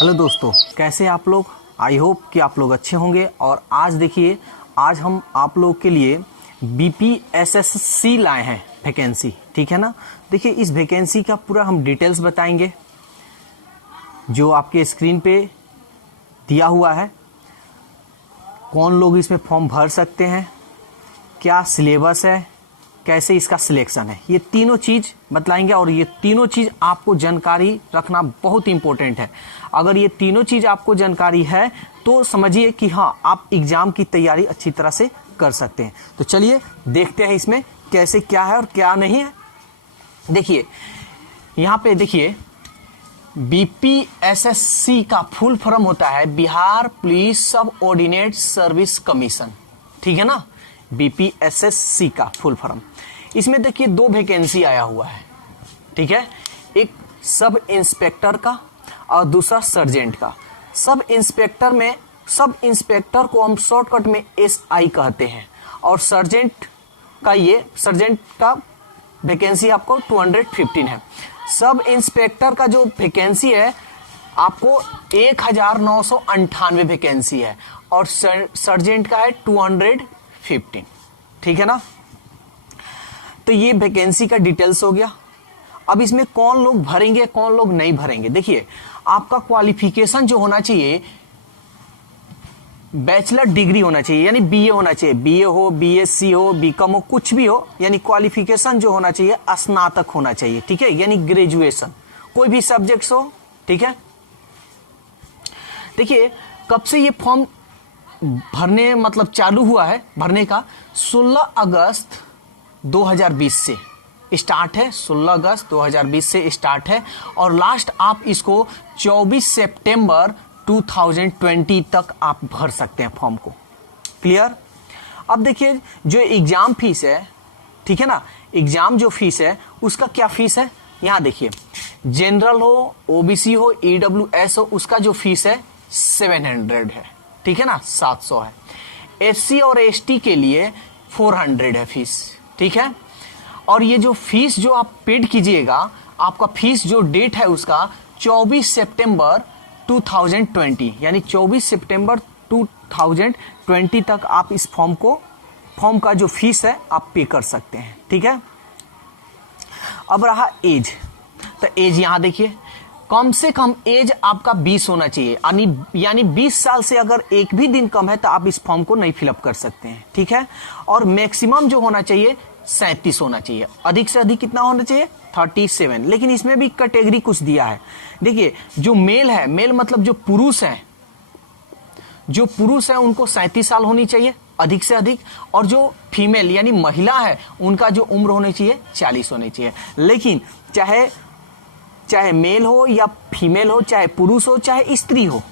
Hello दोस्तों, कैसे आप लोग। आई होप कि आप लोग अच्छे होंगे। और आज देखिए, आज हम आप लोग के लिए बीपीएसएससी लाए हैं वैकेंसी, ठीक है ना। देखिए, इस वैकेंसी का पूरा हम डिटेल्स बताएंगे जो आपके स्क्रीन पे दिया हुआ है। कौन लोग इसमें फॉर्म भर सकते हैं, क्या सिलेबस है, कैसे इसका सिलेक्शन है, ये तीनों चीज़ बतलाएंगे। और ये तीनों चीज़ आपको जानकारी रखना बहुत इंपॉर्टेंट है। अगर ये तीनों चीज़ आपको जानकारी है तो समझिए कि हाँ, आप एग्ज़ाम की तैयारी अच्छी तरह से कर सकते हैं। तो चलिए देखते हैं इसमें कैसे क्या है और क्या नहीं है। देखिए यहाँ पे देखिए, बीपीएसएससी का फुल फॉर्म होता है बिहार पुलिस सब ऑर्डिनेट सर्विस कमीशन, ठीक है ना। बीपीएसएससी का फुल फॉर्म। इसमें देखिए दो वैकेंसी आया हुआ है, ठीक है। एक सब इंस्पेक्टर का और दूसरा सर्जेंट का। सब इंस्पेक्टर को हम शॉर्टकट में एसआई कहते हैं। और सर्जेंट का वैकेंसी आपको 215 है। सब इंस्पेक्टर का जो वैकेंसी है आपको 1998 वैकेंसी है और सर्जेंट का है 215, ठीक है ना। तो ये वैकेंसी का डिटेल्स हो गया। अब इसमें कौन लोग भरेंगे, कौन लोग नहीं भरेंगे। देखिए, आपका क्वालिफिकेशन जो होना चाहिए, बैचलर डिग्री होना चाहिए, यानी बीए होना चाहिए। बीए हो, बीएससी हो, बीकॉम हो, कुछ भी हो, यानी क्वालिफिकेशन जो होना चाहिए स्नातक होना चाहिए, ठीक है, यानी ग्रेजुएशन, कोई भी सब्जेक्ट्स हो, ठीक है। देखिए, कब से ये फॉर्म भरने मतलब चालू हुआ है भरने का, 16 अगस्त 2020 से स्टार्ट है। 16 अगस्त 2020 से स्टार्ट है और लास्ट आप इसको 24 सितंबर 2020 तक आप भर सकते हैं फॉर्म को। क्लियर। अब देखिए, जो एग्जाम फीस है, ठीक है ना, एग्जाम जो फीस है उसका क्या फीस है, यहां देखिए। जनरल हो, ओबीसी हो, ईडब्ल्यूएस हो, उसका जो फीस है 700 है, ठीक है ना, 700 है। एससी और एसटी के लिए 400 है फीस, ठीक है। और ये जो फीस जो आप पेड कीजिएगा, आपका फीस जो डेट है उसका 24 सितंबर 2020, यानी 24 सितंबर 2020 तक आप इस फॉर्म का जो फीस है आप पे कर सकते हैं, ठीक है। अब रहा एज, तो एज यहां देखिए, कम से कम एज आपका 20 होना चाहिए, यानी 20 साल से अगर एक भी दिन कम है तो आप इस फॉर्म को नहीं फिलअप कर सकते हैं, ठीक है। और मैक्सिमम जो होना चाहिए 37 होना चाहिए, अधिक से अधिक कितना होना चाहिए 37। लेकिन इसमें भी कैटेगरी कुछ दिया है। देखिए, जो मेल है, मेल मतलब जो पुरुष है उनको 37 साल होनी चाहिए अधिक से अधिक। और जो फीमेल यानी महिला है उनका जो उम्र होनी चाहिए 40 होनी चाहिए। लेकिन चाहे मेल हो या फीमेल हो, चाहे पुरुष हो चाहे स्त्री हो,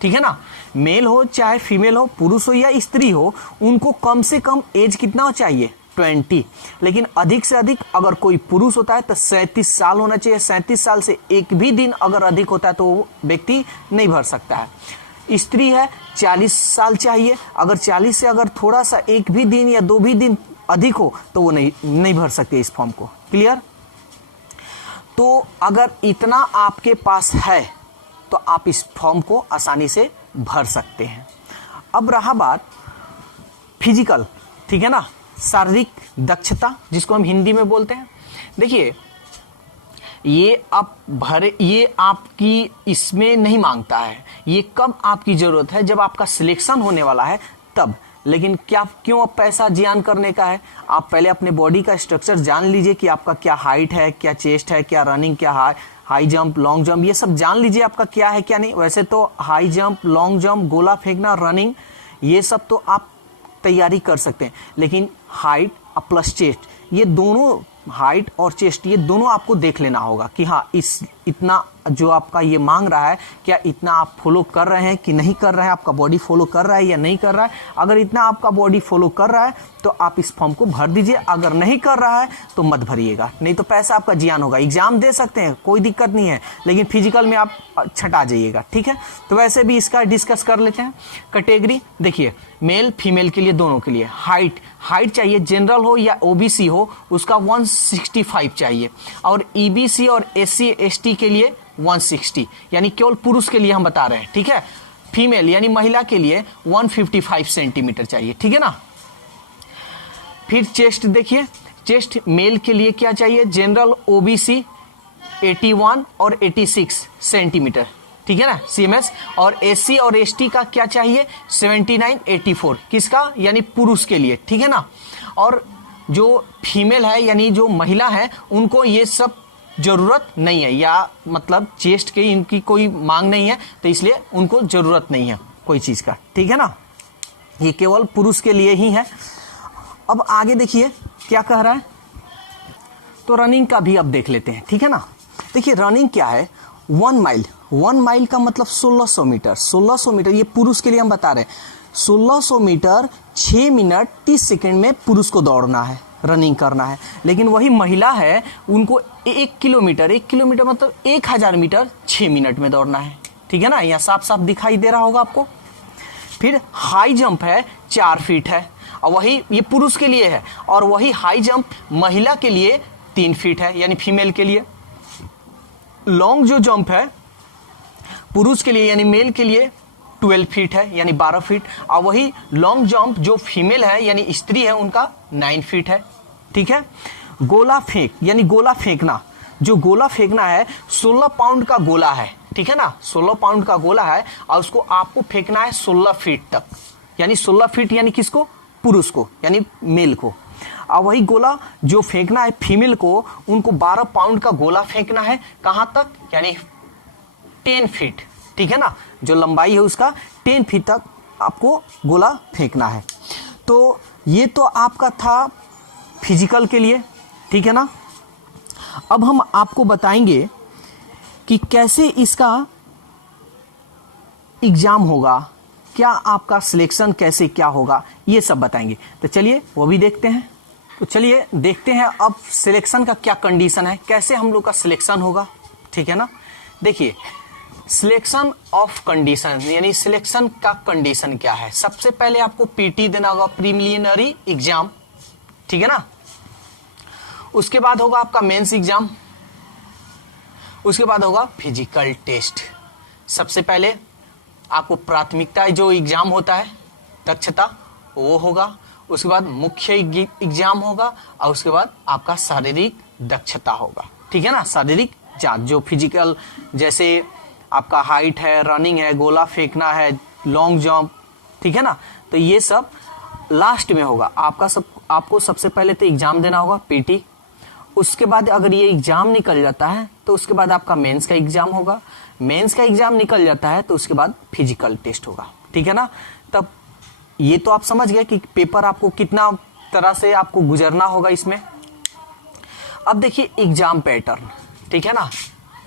ठीक है ना, मेल हो चाहे फीमेल हो, पुरुष हो या स्त्री हो, उनको कम से कम एज कितना चाहिए 20। लेकिन अधिक से अधिक अगर कोई पुरुष होता है तो 37 साल होना चाहिए। 37 साल से एक भी दिन अगर अधिक होता है तो वो व्यक्ति नहीं भर सकता है। स्त्री है 40 साल चाहिए, अगर 40 से अगर थोड़ा सा एक भी दिन या 2 भी दिन अधिक हो तो वो नहीं भर सकते इस फॉर्म को। क्लियर। तो अगर इतना आपके पास है तो आप इस फॉर्म को आसानी से भर सकते हैं। अब रहा बात फिजिकल, ठीक है ना, शारीरिक दक्षता जिसको हम हिंदी में बोलते हैं। देखिए, ये आपकी इसमें नहीं मांगता है। ये कब आपकी जरूरत है, जब आपका सिलेक्शन होने वाला है तब। लेकिन क्यों अब पैसा जियान करने का है। आप पहले अपने बॉडी का स्ट्रक्चर जान लीजिए कि आपका क्या हाइट है, क्या चेस्ट है, क्या रनिंग, क्या हाई जंप, लॉन्ग जंप, ये सब जान लीजिए आपका क्या है क्या नहीं। वैसे तो हाई जंप, लॉन्ग जंप, गोला फेंकना, रनिंग, ये सब तो आप तैयारी कर सकते हैं। लेकिन हाइट प्लस चेस्ट, ये दोनों, हाइट और चेस्ट, ये दोनों आपको देख लेना होगा कि हाँ, इतना जो आपका ये मांग रहा है, क्या इतना आप फॉलो कर रहे हैं कि नहीं कर रहे हैं, आपका बॉडी फॉलो कर रहा है या नहीं कर रहा है। अगर इतना आपका बॉडी फॉलो कर रहा है तो आप इस फॉर्म को भर दीजिए। अगर नहीं कर रहा है तो मत भरिएगा, नहीं तो पैसा आपका जियान होगा। एग्जाम दे सकते हैं, कोई दिक्कत नहीं है, लेकिन फिजिकल में आप छटा जाइएगा, ठीक है। तो वैसे भी इसका डिस्कस कर लेते हैं। कैटेगरी देखिए, मेल फीमेल के लिए, दोनों के लिए। हाइट चाहिए, जनरल हो या ओबीसी हो, उसका 165 चाहिए। और ईबीसी और एससी एसटी के लिए 160, यानी केवल पुरुष के लिए हम बता रहे हैं, ठीक है। फीमेल यानी महिला के लिए 155 सेंटीमीटर चाहिए, ठीक है ना। फिर चेस्ट देखिए, चेस्ट मेल के लिए क्या चाहिए, जनरल ओबीसी 81 और 86 सेंटीमीटर, ठीक है ना सीएमएस। और एससी और एसटी का क्या चाहिए, 79 84, किसका, यानी पुरुष के लिए, ठीक है ना। और जो फीमेल है यानी जो महिला है उनको ये सब जरूरत नहीं है, या मतलब चेस्ट के इनकी कोई मांग नहीं है, तो इसलिए उनको जरूरत नहीं है कोई चीज का, ठीक है ना। ये केवल पुरुष के लिए ही है। अब आगे देखिए क्या कह रहा है, तो रनिंग का भी अब देख लेते हैं, ठीक है ना। देखिए रनिंग क्या है, 1 माइल, 1 माइल का मतलब 1600 मीटर, 1600 मीटर ये पुरुष के लिए हम बता रहे हैं। 1600 मीटर 6 मिनट 30 सेकंड में पुरुष को दौड़ना है, रनिंग करना है। लेकिन वही महिला है उनको 1 किलोमीटर, 1 किलोमीटर मतलब 1000 मीटर 6 मिनट में दौड़ना है, ठीक है ना। यहाँ साफ साफ दिखाई दे रहा होगा आपको। फिर हाई जंप है 4 फीट है, और वही ये पुरुष के लिए है, और वही हाई जंप महिला के लिए 3 फीट है, यानी फीमेल के लिए। लॉन्ग जो जंप है पुरुष के लिए यानी मेल के लिए 12 फीट है, यानी 12 फीट, और वही लॉन्ग जंप जो फीमेल है यानी स्त्री है उनका 9 फीट है, ठीक है। गोला फेंक यानी गोला फेंकना, जो गोला फेंकना है 16 पाउंड का गोला है, ठीक है ना, 16 पाउंड का गोला है, और उसको आपको फेंकना है 16 फीट तक, यानी 16 फीट यानी किसको, पुरुष को यानी मेल को। और वही गोला जो फेंकना है फीमेल को, उनको 12 पाउंड का गोला फेंकना है, कहां तक, यानी 10 फीट, ठीक है ना। जो लंबाई है उसका 10 फीट तक आपको गोला फेंकना है। तो ये तो आपका था फिजिकल के लिए, ठीक है ना। अब हम आपको बताएंगे कि कैसे इसका एग्जाम होगा, क्या आपका सिलेक्शन कैसे क्या होगा, ये सब बताएंगे। तो चलिए वो भी देखते हैं। तो चलिए देखते हैं अब सिलेक्शन का क्या कंडीशन है, कैसे हम लोग का सिलेक्शन होगा, ठीक है ना। देखिए सिलेक्शन ऑफ कंडीशन यानी सिलेक्शन का कंडीशन क्या है। सबसे पहले आपको पीटी देना होगा, प्रीलिमिनरी एग्जाम, ठीक है ना। उसके बाद होगा आपका मेंस एग्जाम, उसके बाद होगा फिजिकल टेस्ट। सबसे पहले आपको प्राथमिकता जो एग्जाम होता है दक्षता वो होगा, उसके बाद मुख्य एग्जाम होगा, और उसके बाद आपका शारीरिक दक्षता होगा, ठीक है ना। शारीरिक जांच जो फिजिकल, जैसे आपका हाइट है, रनिंग है, गोला फेंकना है, लॉन्ग जंप, ठीक है ना। तो ये सब लास्ट में होगा आपका। आपको सबसे पहले तो एग्जाम देना होगा पीटी, उसके बाद अगर ये एग्जाम निकल जाता है तो उसके बाद आपका मेंस का एग्जाम होगा, मेंस का एग्जाम निकल जाता है तो उसके बाद फिजिकल टेस्ट होगा, ठीक है ना। तब ये तो आप समझ गए कि पेपर आपको कितना तरह से आपको गुजरना होगा इसमें। अब देखिए एग्जाम पैटर्न, ठीक है ना,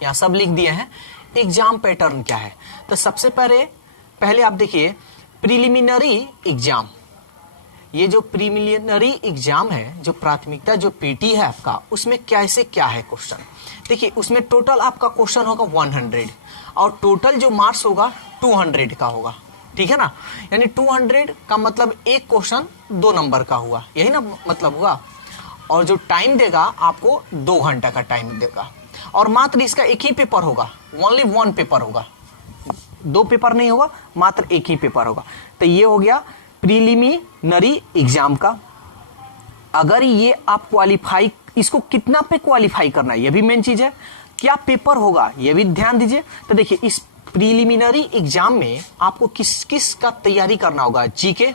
यहाँ सब लिख दिए हैं। एग्जाम पैटर्न क्या है, तो सबसे पहले आप देखिए प्रीलिमिनरी एग्जाम। ये जो प्रीलिमिनरी एग्जाम है, जो प्राथमिकता जो पीटी है आपका, उसमें कैसे क्या है क्वेश्चन। देखिए उसमें टोटल आपका क्वेश्चन होगा 100, और टोटल जो मार्क्स होगा 200 का होगा, ठीक है ना। यानी 200 का मतलब एक क्वेश्चन 2 नंबर का हुआ, यही ना मतलब हुआ। और जो टाइम देगा आपको 2 घंटा का टाइम देगा, और मात्र इसका एक ही पेपर होगा, ओनली 1 पेपर होगा, 2 पेपर नहीं होगा, मात्र एक ही पेपर होगा। तो ये हो गया प्रीलिमिनरी एग्जाम का। अगर ये आप क्वालिफाई, इसको कितना पे क्वालिफाई करना है ये भी मेन चीज है, क्या पेपर होगा ये भी ध्यान दीजिए। तो देखिए इस प्रीलिमिनरी एग्जाम में आपको किस किस का तैयारी करना होगा, जीके,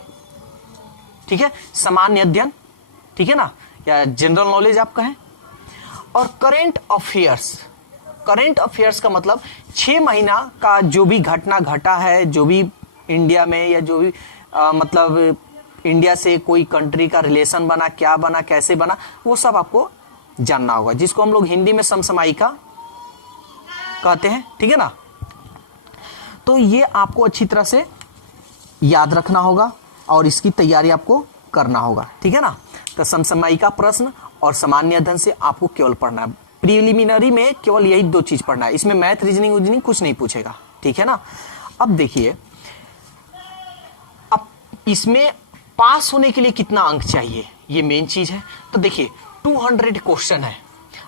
ठीक है, सामान्य अध्ययन, ठीक है ना, या जनरल नॉलेज आप कहें, और करंट अफेयर्स। करंट अफेयर्स का मतलब 6 महीना का जो भी घटना घटा है, जो भी इंडिया में, या जो भी मतलब इंडिया से कोई कंट्री का रिलेशन बना, क्या बना, कैसे बना, वो सब आपको जानना होगा, जिसको हम लोग हिंदी में समसामयिका कहते हैं, ठीक है ना। तो ये आपको अच्छी तरह से याद रखना होगा और इसकी तैयारी आपको करना होगा, ठीक है ना। तो समसामयिका प्रश्न और सामान्य अध्ययन से आपको केवल पढ़ना है। प्रीलिमिनरी में केवल यही 2 चीज पढ़ना है, इसमें मैथ, रीजनिंग कुछ नहीं पूछेगा, ठीक है ना। अब देखिए अब इसमें पास होने के लिए कितना अंक चाहिए, ये मेन चीज है। तो देखिए 200 क्वेश्चन है,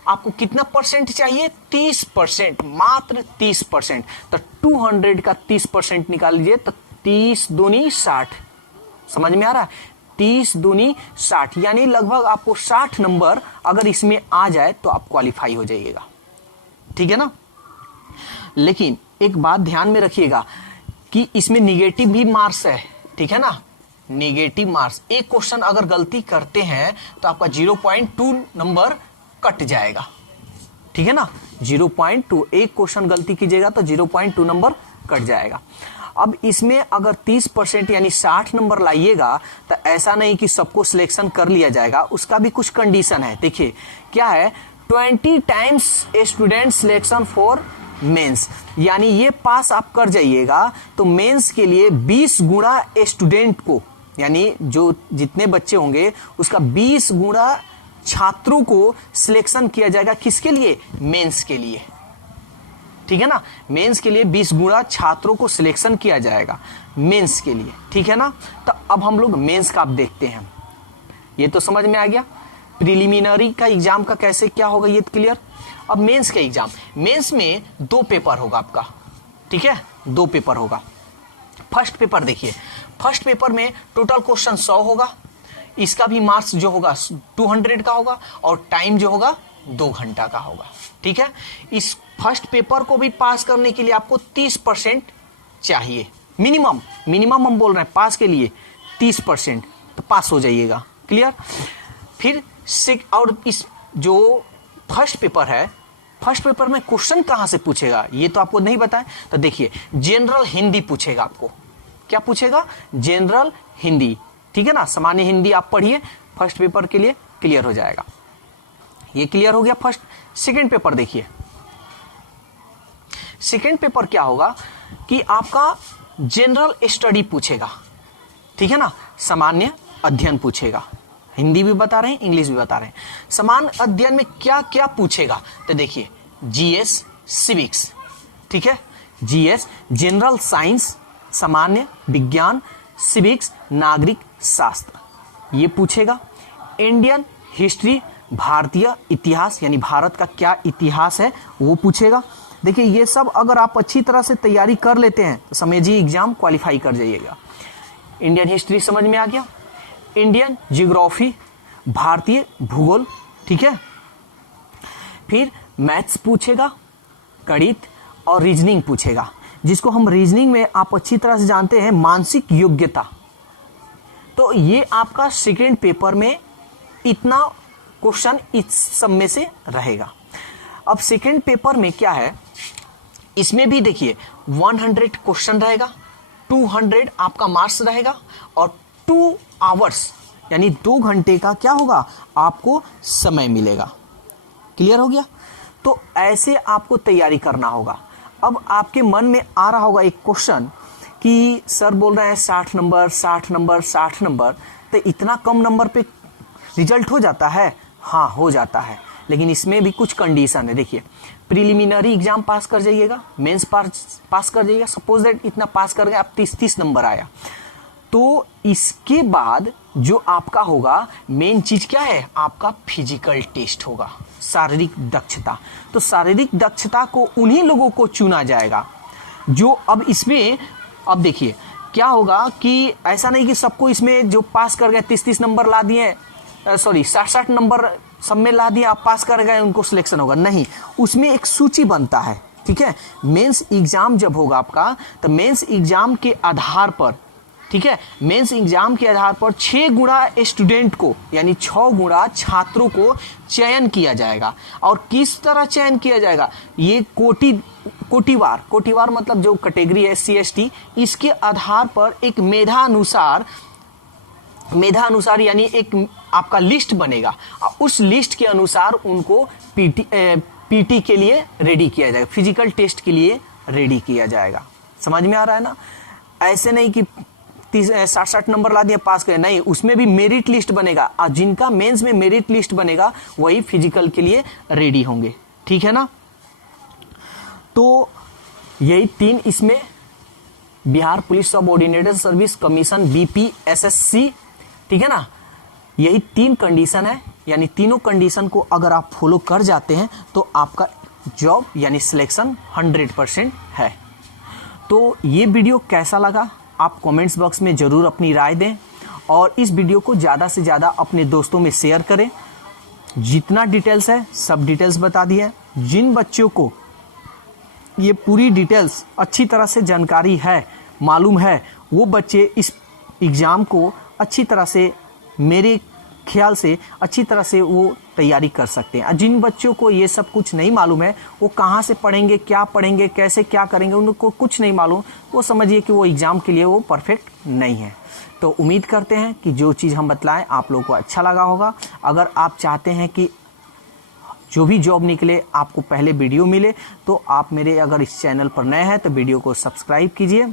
आपको कितना परसेंट चाहिए? 30%, मात्र 30%। तो 200 का 30% निकाल लीजिए, तो 30 दूनी 60। समझ में आ रहा है? 30 दूनी 60, यानी लगभग आपको 60 नंबर अगर इसमें आ जाए तो आप क्वालिफाई हो जाइएगा। ठीक है ना? लेकिन एक बात ध्यान में रखिएगा कि इसमें निगेटिव भी मार्क्स है। ठीक है ना? नेगेटिव मार्क्स, एक क्वेश्चन अगर गलती करते हैं तो आपका 0.2 नंबर कट जाएगा। ठीक है ना? 0.2, एक क्वेश्चन गलती कीजिएगा तो 0.2 नंबर कट जाएगा। अब इसमें अगर 30% यानी 60 नंबर लाइएगा तो ऐसा नहीं कि सबको सिलेक्शन कर लिया जाएगा, उसका भी कुछ कंडीशन है। देखिए क्या है, 20 times student selection for mains, यानी ये पास आप कर जाइएगा तो मेंस के लिए 20 गुना स्टूडेंट को, यानी जो जितने बच्चे होंगे उसका 20 गुना छात्रों को सिलेक्शन किया जाएगा। किसके लिए? मेंस के लिए। ठीक है ना? मेंस के लिए 20 गुना छात्रों को सिलेक्शन किया जाएगा मेंस के लिए। ठीक है ना? तो अब हम लोग मेंस का आप देखते हैं। ये तो समझ में आ गया। प्रिलिमिनरी का एग्जाम का कैसे क्या होगा ये तो क्लियर। अब मेंस का एग्जाम, मेंस में 2 पेपर होगा आपका। ठीक है? 2 पेपर होगा। फर्स्ट पेपर देखिए, फर्स्ट पेपर में टोटल क्वेश्चन 100 होगा, इसका भी मार्क्स जो होगा 200 का होगा और टाइम जो होगा 2 घंटा का होगा। ठीक है? इस फर्स्ट पेपर को भी पास करने के लिए आपको 30% चाहिए, मिनिमम हम बोल रहे हैं पास के लिए 30%, तो पास हो जाइएगा। क्लियर? फिर और इस जो फर्स्ट पेपर है, फर्स्ट पेपर में क्वेश्चन कहां से पूछेगा ये तो आपको नहीं बताया। तो देखिए जनरल हिंदी पूछेगा आपको। क्या पूछेगा? जनरल हिंदी। ठीक है ना? सामान्य हिंदी आप पढ़िए, फर्स्ट पेपर के लिए क्लियर हो जाएगा। ये क्लियर हो गया फर्स्ट। सेकंड पेपर देखिए, सेकंड पेपर क्या होगा कि आपका जनरल स्टडी पूछेगा। ठीक है ना? सामान्य अध्ययन पूछेगा। हिंदी भी बता रहे हैं, इंग्लिश भी बता रहे हैं। सामान्य अध्ययन में क्या क्या पूछेगा? तो देखिए जीएस, सिविक्स। ठीक है? जीएस जनरल साइंस, सामान्य विज्ञान, सिविक्स नागरिक शास्त्र ये पूछेगा। इंडियन हिस्ट्री, भारतीय इतिहास यानी भारत का क्या इतिहास है वो पूछेगा। देखिए ये सब अगर आप अच्छी तरह से तैयारी कर लेते हैं तो समझिए एग्जाम क्वालिफाई कर जाइएगा। इंडियन हिस्ट्री समझ में आ गया, इंडियन ज्योग्राफी, भारतीय भूगोल। ठीक है? फिर मैथ्स पूछेगा, गणित और रीजनिंग पूछेगा, जिसको हम रीजनिंग में आप अच्छी तरह से जानते हैं मानसिक योग्यता। तो ये आपका सेकेंड पेपर में इतना क्वेश्चन इस सब में से रहेगा। अब सेकेंड पेपर में क्या है, इसमें भी देखिए 100 क्वेश्चन रहेगा, 200 आपका मार्क्स रहेगा और 2 आवर्स यानी 2 घंटे का क्या होगा आपको समय मिलेगा। क्लियर हो गया? तो ऐसे आपको तैयारी करना होगा। अब आपके मन में आ रहा होगा एक क्वेश्चन कि सर बोल रहे हैं 60 नंबर 60 नंबर 60 नंबर, तो इतना कम नंबर पे रिजल्ट हो जाता है? हाँ हो जाता है, लेकिन इसमें भी कुछ कंडीशन है। देखिए प्रिलिमिनरी एग्जाम पास कर जाइएगा, मेंस पास कर जाइएगा, सपोज दैट इतना पास कर गए आप 30 नंबर आया, तो इसके बाद जो आपका होगा मेन चीज क्या है, आपका फिजिकल टेस्ट होगा, शारीरिक दक्षता। तो शारीरिक दक्षता को उन्हीं लोगों को चुना जाएगा जो अब इसमें, अब देखिए क्या होगा कि ऐसा नहीं कि सबको इसमें जो पास कर गए 30 नंबर ला दिए, सॉरी 60 नंबर सब में ला दिए आप पास कर गए उनको सिलेक्शन होगा, नहीं, उसमें एक सूची बनता है। ठीक है? मेंस एग्जाम जब होगा आपका तो मेंस एग्जाम के आधार पर, ठीक है, मेंस एग्जाम के आधार पर 6 गुना स्टूडेंट को यानी 6 गुना छात्रों को चयन किया जाएगा। और किस तरह चयन किया जाएगा, ये कोटिवार मतलब जो कैटेगरी है SC/ST, इसके आधार पर एक मेधा अनुसार यानी एक आपका लिस्ट बनेगा, उस लिस्ट के अनुसार उनको पीटी के लिए रेडी किया जाएगा, फिजिकल टेस्ट के लिए रेडी किया जाएगा। समझ में आ रहा है ना? ऐसे नहीं कि 60 नंबर ला दिया पास करे, नहीं, उसमें भी मेरिट लिस्ट बनेगा और जिनका मेंस में मेरिट लिस्ट बनेगा वही फिजिकल के लिए रेडी होंगे। ठीक है ना? तो यही 3 इसमें Bihar police subordinated service commission BPSSC, ठीक है ना, यही 3 कंडीशन है, यानी तीनों कंडीशन को अगर आप फॉलो कर जाते हैं तो आपका जॉब यानी सिलेक्शन 100% है। तो ये वीडियो कैसा लगा आप कमेंट्स बॉक्स में ज़रूर अपनी राय दें और इस वीडियो को ज़्यादा से ज़्यादा अपने दोस्तों में शेयर करें। जितना डिटेल्स है सब डिटेल्स बता दिए। जिन बच्चों को ये पूरी डिटेल्स अच्छी तरह से जानकारी है, मालूम है, वो बच्चे इस एग्ज़ाम को अच्छी तरह से, मेरे ख्याल से अच्छी तरह से वो तैयारी कर सकते हैं। जिन बच्चों को ये सब कुछ नहीं मालूम है वो कहाँ से पढ़ेंगे, क्या पढ़ेंगे, कैसे क्या करेंगे, उनको कुछ नहीं मालूम, वो समझिए कि वो एग्ज़ाम के लिए वो परफेक्ट नहीं है। तो उम्मीद करते हैं कि जो चीज़ हम बतलाएं आप लोगों को अच्छा लगा होगा। अगर आप चाहते हैं कि जो भी जॉब निकले आपको पहले वीडियो मिले तो आप मेरे अगर इस चैनल पर नए हैं तो वीडियो को सब्सक्राइब कीजिए।